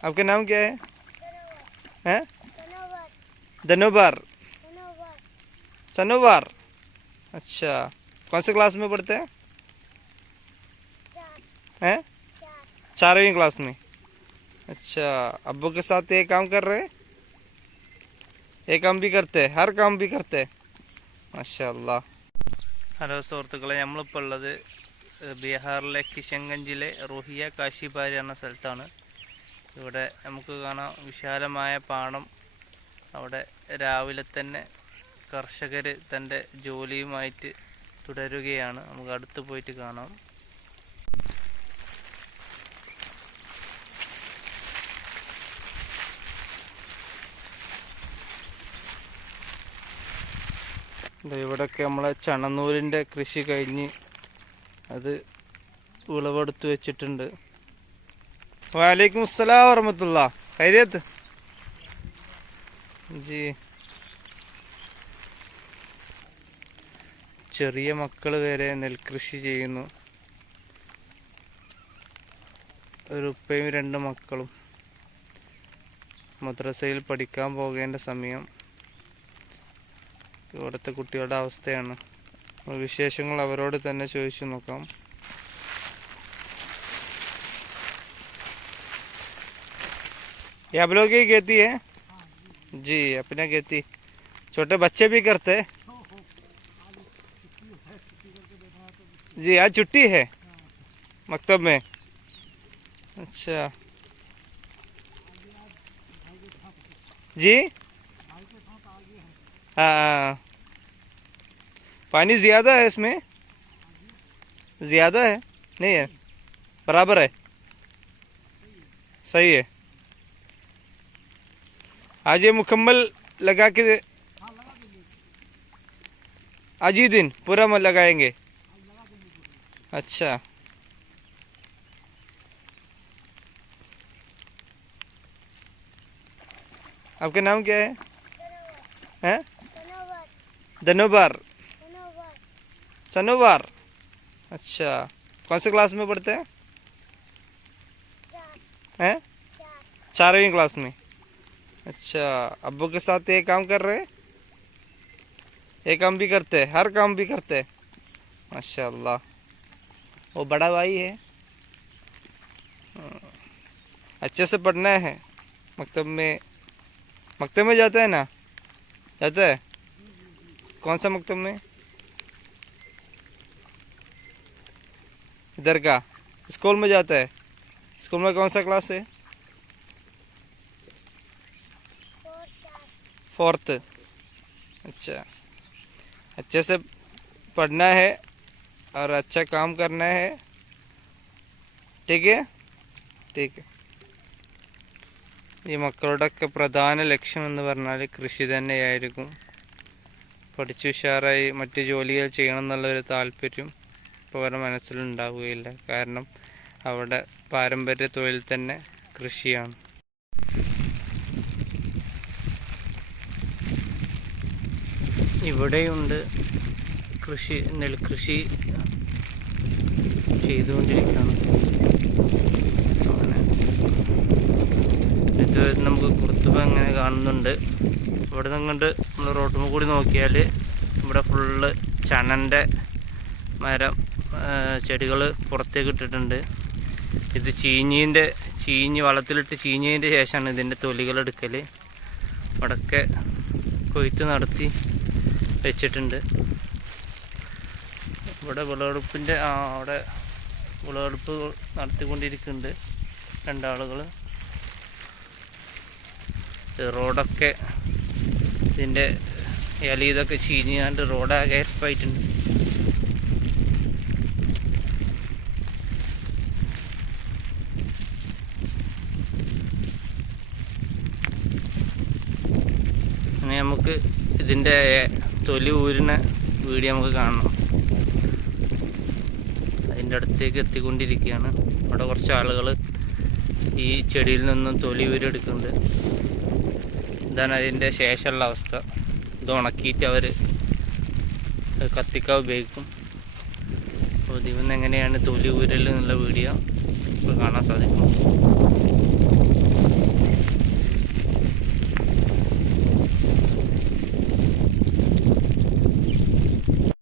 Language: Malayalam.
आपका नाम क्या है हैं सनोवर धनोबार सनोवर सनोबार अच्छा कौन से क्लास में पढ़ते हैं चार हैं चार चारवीं क्लास में अच्छा अब्बू के साथ ये काम कर रहे हैं ये काम भी करते हैं हर काम भी करते हैं മാഷല്ല ഹലോ സുഹൃത്തുക്കളെ നമ്മളിപ്പോൾ ഉള്ളത് ഏഹ്, ബീഹാറിലെ കിഷൻഗഞ്ചിലെ റോഹിയ കാശിബാരി എന്ന സ്ഥലത്താണ് ഇവിടെ നമുക്ക് കാണാം വിശാലമായ പാടം അവിടെ രാവിലെ തന്നെ കർഷകർ തന്റെ ജോലിയുമായിട്ട് തുടരുകയാണ്. നമുക്ക് അടുത്ത് പോയിട്ട് കാണാം. ദേ ഇവിടൊക്കെ നമ്മളെ ചണനൂലിന്റെ കൃഷി കഴിഞ്ഞ് അത് വിളവെടുത്ത് വെച്ചിട്ടുണ്ട്. വാലേക്കും അസ്സലാം വറഹമത്തുള്ള. ഖൈരിയത്ത്? ജി. ചെറിയ മക്കൾ വരെ നെൽകൃഷി ചെയ്യുന്നു. ഒരു ഉപ്പയും രണ്ട് മക്കളും. മദ്രസയിൽ പഠിക്കാൻ പോകേണ്ട സമയം. ഇവിടുത്തെ കുട്ടികളുടെ അവസ്ഥയാണ്. വിശേഷങ്ങൾ അവരോട് തന്നെ ചോദിച്ചു നോക്കാം. ये आप लोग की खेती है? जी, अपने खेती। छोटे बच्चे भी करते। हैं? जी, आज छुट्टी है मकतब में। अच्छा। जी? हाँ। पानी ज़्यादा है इसमें? ज़्यादा है? नहीं है? बराबर है। सही है। आज ये मुकम्मल लगा के आज ही दिन पूरा म- लगाएँगे। अच्छा। आपका नाम क्या है? हैं? धनोबार। सनोबार अच्छा। कौन से क्लास में पढ़ते हैं? हैं? चारवीं क्लास में। अच्छा अब्बू के साथ ये काम कर रहे हैं? ये काम भी करते हैं, हर काम भी करते माशाल्लाह, वो बड़ा भाई है। हाँ। अच्छे से पढ़ना है। मकतब में मकतब में जाता है ना? जाता है? कौन सा मकतब में? इधर का स्कूल में जाता है। स्कूल में कौन सा क्लास है? फोर्थ अच्छा अच्छे से पढ़ना है और अच्छा काम करना है ठीक है ठीक है ഈ മക്കളുടെയൊക്കെ പ്രധാന ലക്ഷ്യം എന്ന് പറഞ്ഞാൽ കൃഷി തന്നെയായിരിക്കും പഠിച്ച് ഉഷാറായി മറ്റ് ജോലികൾ ചെയ്യണം എന്നുള്ളൊരു താല്പര്യം ഇപ്പോൾ അവരുടെ മനസ്സിലുണ്ടാവുകയില്ല കാരണം അവിടെ പാരമ്പര്യ തൊഴിൽ തന്നെ കൃഷിയാണ് ഇവിടെയുണ്ട് കൃഷി നെൽകൃഷി ചെയ്തുകൊണ്ടിരിക്കുകയാണ്. നമുക്ക് കുർത്തുബ അങ്ങനെ കാണുന്നുണ്ട്. ഇവിടെ നിന്നുകൊണ്ട് നമ്മൾ റോട്ടിൽ കൂടി നോക്കിയാൽ ഇവിടെ ഫുള്ള് ചണന്റെ മരം ചെടികൾ പുറത്തേക്ക് ഇട്ടിട്ടുണ്ട്. ഇത് ചീഞ്ഞീന്റെ ചീഞ്ഞ് വളത്തിലിട്ട് ചീഞ്ഞതിന്റെ ശേഷമാണ് ഇതിന്റെ തൊലികൾ എടുക്കൽ കൊയ്ത്ത് നടത്തി. വെച്ചിട്ടുണ്ട്. ഇവിടെ വിളവെടുപ്പിന്റെ ആ അവിടെ വിളവെടുപ്പ് നടത്തിക്കൊണ്ടിരിക്കുന്നുണ്ട് രണ്ടാളുകൾ. റോഡൊക്കെ ഇതിന്റെ ഇല ഇതൊക്കെ ചീഞ്ഞാണ്ട് റോഡാകെ ഏർപ്പായിട്ടുണ്ട് ഇനി നമുക്ക് ഇതിന്റെ തൊലി ഊരുന്ന വീഡിയോ നമുക്ക് കാണണം. അതിന്റെ അടുത്തേക്ക് എത്തിക്കൊണ്ടിരിക്കുകയാണ്. അവിടെ കുറച്ച് ആളുകൾ ഈ ചെടിയിൽ നിന്നും തൊലി ഊരെടുക്കുന്നുണ്ട് ഇതാണ് അതിന്റെ ശേഷമുള്ള അവസ്ഥ. ഇത് ഉണക്കിയിട്ട് അവർ കത്തിക്കാൻ ഉപയോഗിക്കും. അപ്പോൾ ഇതിൽ നിന്ന് എങ്ങനെയാണ് തൊലി ഊരൽ എന്നുള്ള വീഡിയോ കാണാൻ സാധിക്കും.